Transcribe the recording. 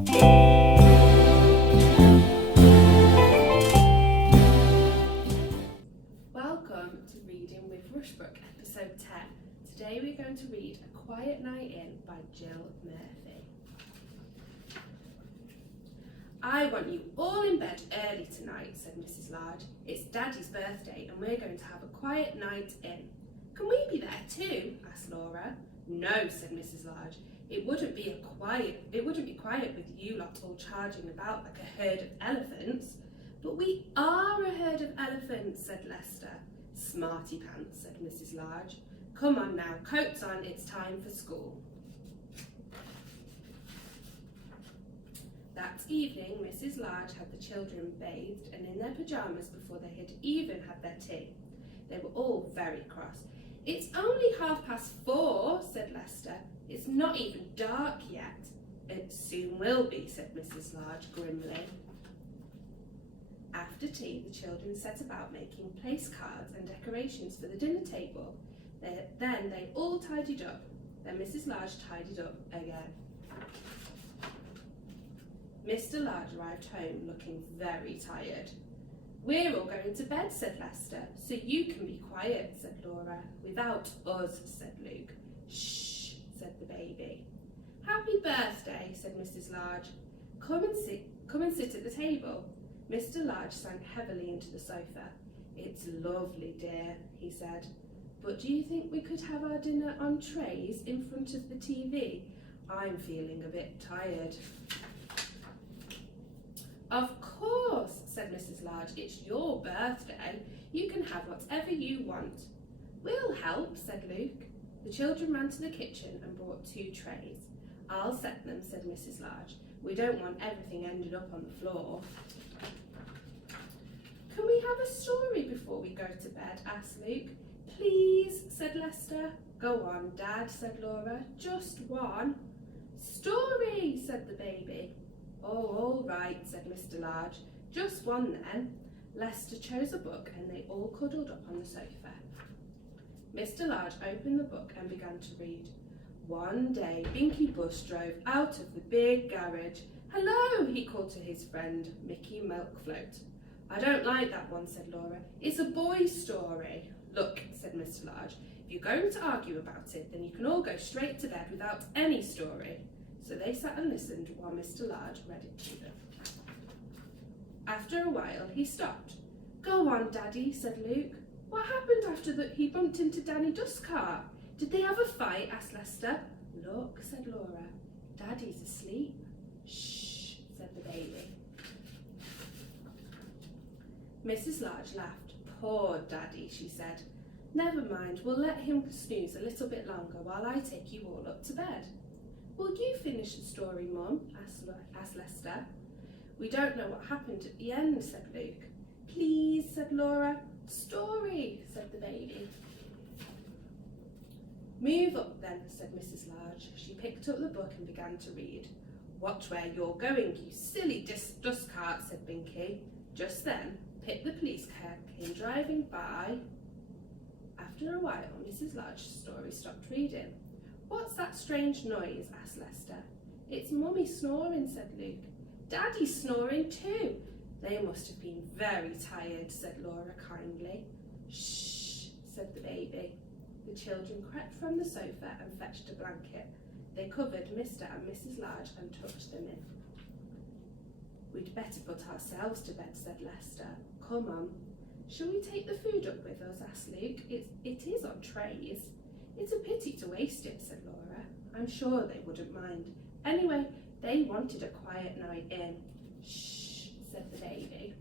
Welcome to Reading with Rushbrook, episode 10. Today we're going to read A Quiet Night In by Jill Murphy. I want you all in bed early tonight, said Mrs. Large. It's Daddy's birthday and we're going to have a quiet night in. Can we be there too? Asked Laura. No, said Mrs. Large. It wouldn't be quiet with you lot all charging about like a herd of elephants. But we are a herd of elephants, said Lester. Smarty pants, said Mrs. Large. Come on now, coats on, it's time for school. That evening, Mrs. Large had the children bathed and in their pyjamas before they had even had their tea. They were all very cross. It's only 4:30, said Lester. It's not even dark yet. It soon will be, said Mrs. Large grimly. After tea, the children set about making place cards and decorations for the dinner table. Then they all tidied up. Then Mrs. Large tidied up again. Mr. Large arrived home looking very tired. We're all going to bed, said Lester, so you can be quiet, said Laura. Without us, said Luke. Shh, said the baby. Happy birthday, said Mrs. Large. Come and sit at the table. Mr. Large sank heavily into the sofa. It's lovely, dear, he said. But do you think we could have our dinner on trays in front of the TV? I'm feeling a bit tired. Of course, said Mrs. Large. It's your birthday. You can have whatever you want. We'll help, said Luke. The children ran to the kitchen and brought 2 trays. I'll set them, said Mrs. Large. We don't want everything ended up on the floor. Can we have a story before we go to bed? Asked Luke. Please, said Lester. Go on, Dad, said Laura. Just one. Story, said the baby. Oh, all right, said Mr. Large. Just one then. Lester chose a book and they all cuddled up on the sofa. Mr. Large opened the book and began to read. One day, Binky Bush drove out of the big garage. Hello, he called to his friend, Mickey Milkfloat. I don't like that one, said Laura. It's a boy's story. Look, said Mr. Large, if you're going to argue about it, then you can all go straight to bed without any story. So they sat and listened while Mr. Large read it to them. After a while, he stopped. Go on, Daddy, said Luke. What happened after that he bumped into Danny Dustcart? Did they have a fight? Asked Lester. Look, said Laura. Daddy's asleep. Shh, said the baby. Mrs. Large laughed. Poor Daddy, she said. Never mind, we'll let him snooze a little bit longer while I take you all up to bed. Will you finish the story, Mum? asked Lester. We don't know what happened at the end, said Luke. Please, said Laura. Story, said the baby. Move up then, said Mrs. Large. She picked up the book and began to read. Watch where you're going, you silly dust cart, said Binky. Just then, Pip the police car came driving by. After a while, Mrs. Large's story stopped reading. What's that strange noise? Asked Lester. It's Mummy snoring, said Luke. Daddy's snoring too. They must have been very tired, said Laura kindly. Shh, said the baby. The children crept from the sofa and fetched a blanket. They covered Mr. and Mrs. Large and tucked them in. We'd better put ourselves to bed, said Lester. Come on. Shall we take the food up with us? Asked Luke. It is on trays. It's a pity to waste it, said Laura. I'm sure they wouldn't mind. Anyway, they wanted a quiet night in. Shh, said the baby.